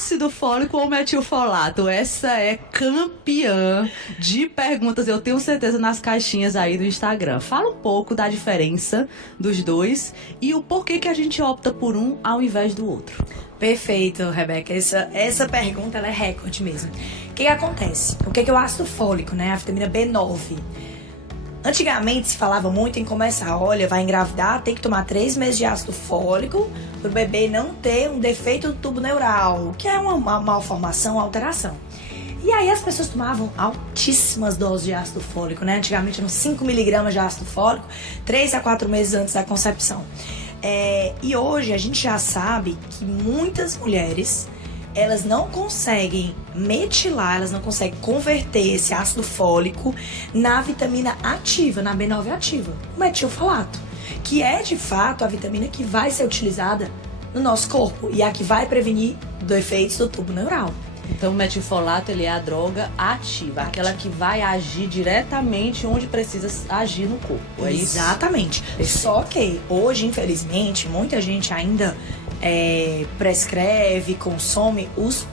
ácido fólico ou metilfolato? Essa é campeã de perguntas, eu tenho certeza, nas caixinhas aí do Instagram. Fala um pouco da diferença dos dois e o porquê que a gente opta por um ao invés do outro. Perfeito, Rebeca. Essa pergunta ela é recorde mesmo. O que acontece? O que é o ácido fólico, né? A vitamina B9. Antigamente se falava muito em começar, olha, vai engravidar, tem que tomar 3 meses de ácido fólico para o bebê não ter um defeito do tubo neural, que é uma malformação, uma alteração. E aí as pessoas tomavam altíssimas doses de ácido fólico, né? Antigamente eram 5 miligramas de ácido fólico, 3 a 4 meses antes da concepção. E hoje a gente já sabe que muitas mulheres, elas não conseguem metilar, elas não conseguem converter esse ácido fólico na vitamina ativa, na B9 ativa, o metilfolato, que é de fato a vitamina que vai ser utilizada no nosso corpo e a que vai prevenir efeitos do tubo neural. Então o metilfolato, ele é a droga ativa, aquela que vai agir diretamente onde precisa agir no corpo, é isso? Exatamente. Só que hoje, infelizmente, muita gente ainda prescreve, consome os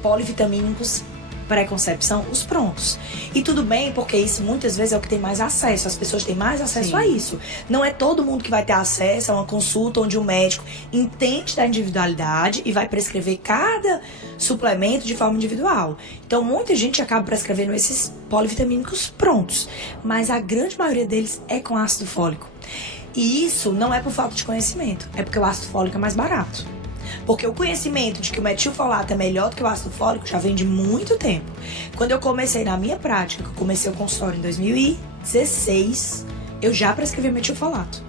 polivitamínicos pré-concepção, os prontos. E tudo bem, porque isso muitas vezes é o que tem mais acesso. As pessoas têm mais acesso Sim. a isso. Não é todo mundo que vai ter acesso a uma consulta onde o médico entende da individualidade e vai prescrever cada suplemento de forma individual. Então, muita gente acaba prescrevendo esses polivitamínicos prontos. Mas a grande maioria deles é com ácido fólico. E isso não é por falta de conhecimento. É porque o ácido fólico é mais barato. Porque o conhecimento de que o metilfolato é melhor do que o ácido fólico já vem de muito tempo. Quando eu comecei na minha prática, que eu comecei o consultório em 2016, eu já prescrevi metilfolato.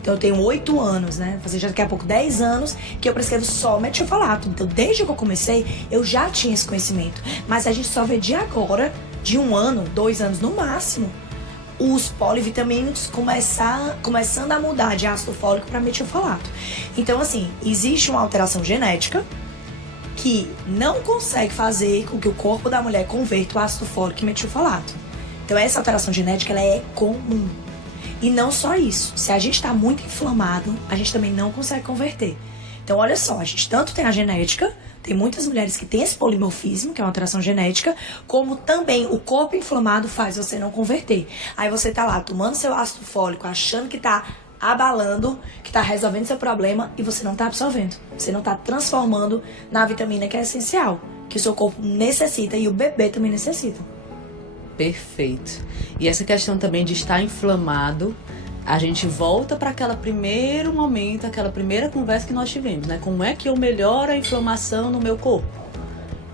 Então eu tenho 8 anos, né? Vou fazer já daqui a pouco 10 anos que eu prescrevo só metilfolato. Então desde que eu comecei, eu já tinha esse conhecimento. Mas a gente só vê de agora, de 1 ano, 2 anos no máximo, os polivitamínicos começando a mudar de ácido fólico para metilfolato. Então, assim, existe uma alteração genética que não consegue fazer com que o corpo da mulher converta o ácido fólico em metilfolato. Então, essa alteração genética, ela é comum. E não só isso. Se a gente está muito inflamado, a gente também não consegue converter. Então, olha só, a gente tanto tem a genética, tem muitas mulheres que têm esse polimorfismo, que é uma alteração genética, como também o corpo inflamado faz você não converter. Aí você tá lá tomando seu ácido fólico, achando que tá abalando, que tá resolvendo seu problema e você não tá absorvendo. Você não tá transformando na vitamina que é essencial, que o seu corpo necessita e o bebê também necessita. Perfeito. E essa questão também de estar inflamado, a gente volta para aquele primeiro momento, aquela primeira conversa que nós tivemos, né? Como é que eu melhoro a inflamação no meu corpo?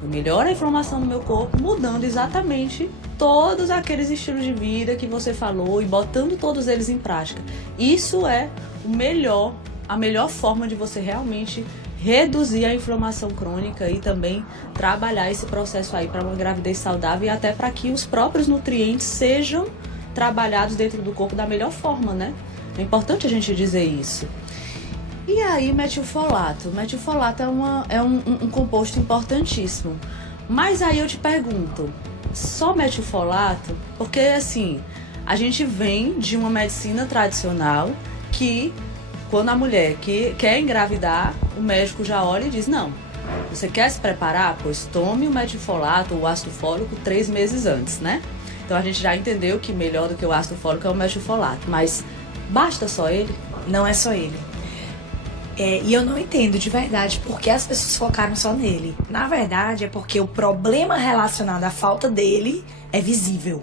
Eu melhoro a inflamação no meu corpo mudando exatamente todos aqueles estilos de vida que você falou e botando todos eles em prática. Isso é a melhor forma de você realmente reduzir a inflamação crônica e também trabalhar esse processo aí para uma gravidez saudável e até para que os próprios nutrientes sejam trabalhados dentro do corpo da melhor forma, né? É importante a gente dizer isso. E aí, metilfolato? Metilfolato é um composto importantíssimo. Mas aí eu te pergunto, só metilfolato? Porque, assim, a gente vem de uma medicina tradicional que, quando a mulher quer engravidar, o médico já olha e diz, não, você quer se preparar? Pois tome o metilfolato ou o ácido fólico 3 meses antes, né? Então a gente já entendeu que melhor do que o ácido fólico é o metilfolato. Mas basta só ele? Não é só ele. E eu não entendo de verdade por que as pessoas focaram só nele. Na verdade, é porque o problema relacionado à falta dele é visível.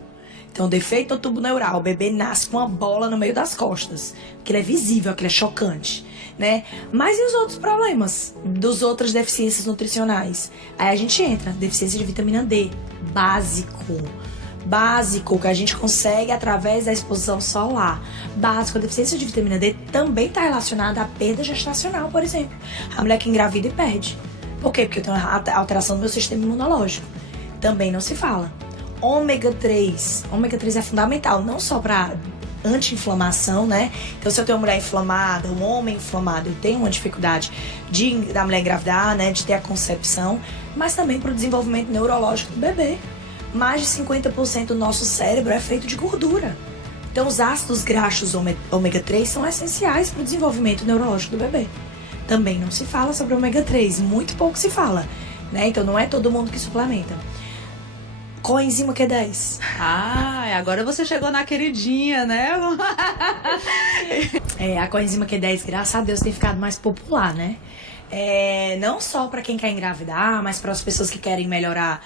Então, defeito do tubo neural, o bebê nasce com uma bola no meio das costas. Aquilo é visível, aquilo é chocante, né? Mas e os outros problemas das outras deficiências nutricionais? Aí a gente entra, deficiência de vitamina D, básico, que a gente consegue através da exposição solar. Básico, a deficiência de vitamina D também está relacionada à perda gestacional, por exemplo. A mulher que engravida e perde. Por quê? Porque eu tenho uma alteração do meu sistema imunológico. Também não se fala. Ômega 3. Ômega 3 é fundamental, não só para anti-inflamação, né? Então, se eu tenho uma mulher inflamada, um homem inflamado, eu tenho uma dificuldade da mulher engravidar, né? De ter a concepção, mas também para o desenvolvimento neurológico do bebê. Mais de 50% do nosso cérebro é feito de gordura. Então, os ácidos graxos ômega 3 são essenciais para o desenvolvimento neurológico do bebê. Também não se fala sobre ômega 3, muito pouco se fala. né? Então não é todo mundo que suplementa. Coenzima Q10. Agora você chegou na queridinha, né? A coenzima Q10, graças a Deus, tem ficado mais popular, né? Não só para quem quer engravidar, mas para as pessoas que querem melhorar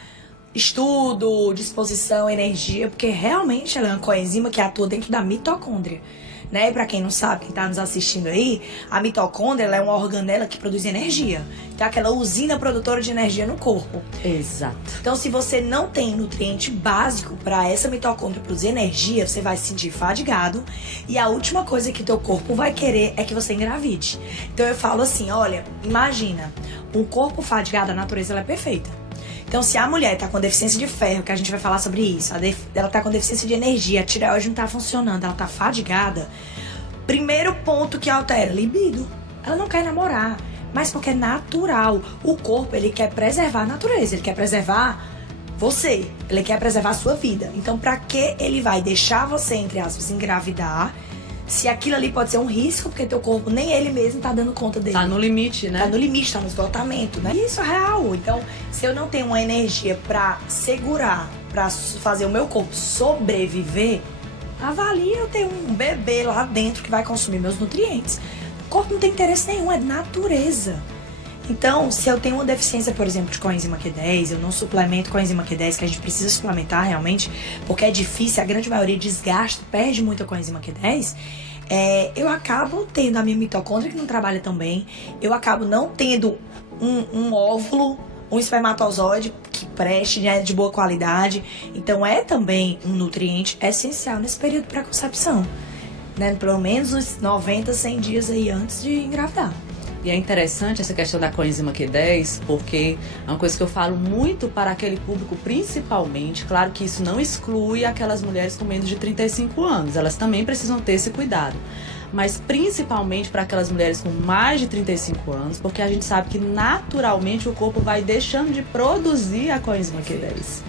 estudo, disposição, energia, porque realmente ela é uma coenzima que atua dentro da mitocôndria, né? E pra quem não sabe, quem tá nos assistindo aí, a mitocôndria, ela é uma organela que produz energia. Então é aquela usina produtora de energia no corpo. Exato. Então se você não tem nutriente básico pra essa mitocôndria produzir energia, você vai se sentir fadigado. E a última coisa que teu corpo vai querer é que você engravide. Então eu falo assim, olha, imagina, um corpo fadigado, a natureza ela é perfeita. Então, se a mulher tá com deficiência de ferro, que a gente vai falar sobre isso, ela tá com deficiência de energia, a tireoide não tá funcionando, ela tá fadigada, primeiro ponto que altera, libido. Ela não quer namorar, mas porque é natural. O corpo, ele quer preservar a natureza, ele quer preservar você, ele quer preservar a sua vida. Então, pra que ele vai deixar você, entre aspas, engravidar, se aquilo ali pode ser um risco, porque teu corpo, nem ele mesmo tá dando conta dele. Tá no limite, né? Tá no limite, tá no esgotamento, né? Isso é real. Então, se eu não tenho uma energia pra segurar, pra fazer o meu corpo sobreviver, avalia eu ter um bebê lá dentro que vai consumir meus nutrientes. O corpo não tem interesse nenhum, é natureza. Então, se eu tenho uma deficiência, por exemplo, de coenzima Q10, eu não suplemento coenzima Q10, que a gente precisa suplementar realmente, porque é difícil, a grande maioria desgasta, perde muito a coenzima Q10, eu acabo tendo a minha mitocôndria que não trabalha tão bem, eu acabo não tendo um óvulo, um espermatozoide que preste, né, de boa qualidade. Então é também um nutriente essencial nesse período de pré-concepção, né? Pelo menos uns 90, 100 dias aí antes de engravidar. E é interessante essa questão da coenzima Q10, porque é uma coisa que eu falo muito para aquele público principalmente. Claro que isso não exclui aquelas mulheres com menos de 35 anos, elas também precisam ter esse cuidado. Mas principalmente para aquelas mulheres com mais de 35 anos, porque a gente sabe que naturalmente o corpo vai deixando de produzir a coenzima Q10.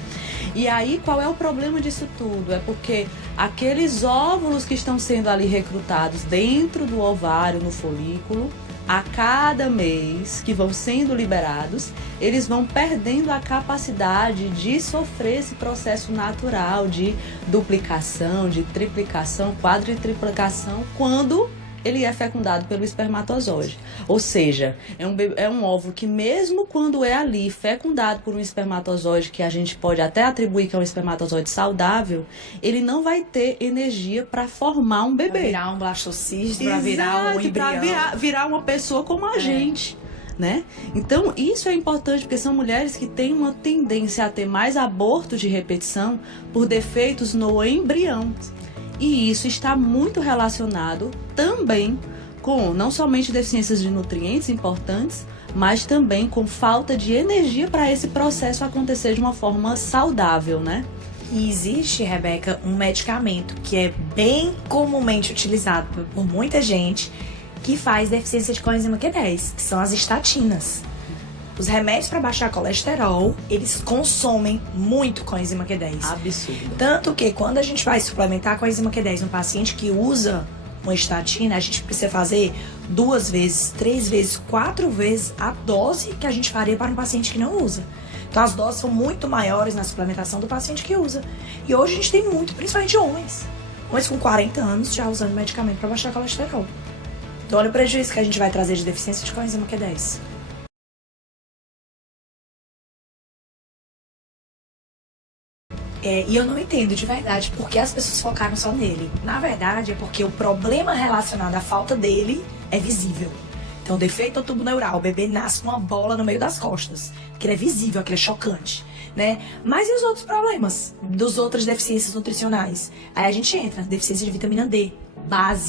E aí, qual é o problema disso tudo? É porque aqueles óvulos que estão sendo ali recrutados dentro do ovário, no folículo, a cada mês que vão sendo liberados, eles vão perdendo a capacidade de sofrer esse processo natural de duplicação, de triplicação, quadritriplicação, quando ele é fecundado pelo espermatozoide. Ou seja, é um óvulo que mesmo quando é ali fecundado por um espermatozoide, que a gente pode até atribuir que é um espermatozoide saudável, ele não vai ter energia para formar um bebê. Pra virar um blastocisto, para virar um embrião. Para virar uma pessoa como a gente. Né? Então isso é importante porque são mulheres que têm uma tendência a ter mais aborto de repetição por defeitos no embrião. E isso está muito relacionado também com não somente deficiências de nutrientes importantes, mas também com falta de energia para esse processo acontecer de uma forma saudável, né? E existe, Rebeca, um medicamento que é bem comumente utilizado por muita gente que faz deficiência de coenzima Q10, que são as estatinas. Os remédios para baixar colesterol, eles consomem muito coenzima Q10. Absurdo. Tanto que quando a gente vai suplementar a coenzima Q10 no paciente que usa uma estatina, a gente precisa fazer 2 vezes, 3 vezes, 4 vezes a dose que a gente faria para um paciente que não usa. Então as doses são muito maiores na suplementação do paciente que usa. E hoje a gente tem muito, principalmente homens. Homens com 40 anos já usando medicamento para baixar colesterol. Então olha o prejuízo que a gente vai trazer de deficiência de coenzima Q10. E eu não entendo de verdade por que as pessoas focaram só nele. Na verdade, é porque o problema relacionado à falta dele é visível. Então, defeito ao tubo neural, o bebê nasce com uma bola no meio das costas. Aquilo é visível, aquilo é chocante, né? Mas e os outros problemas? Das outras deficiências nutricionais? Aí a gente entra, deficiência de vitamina D, base.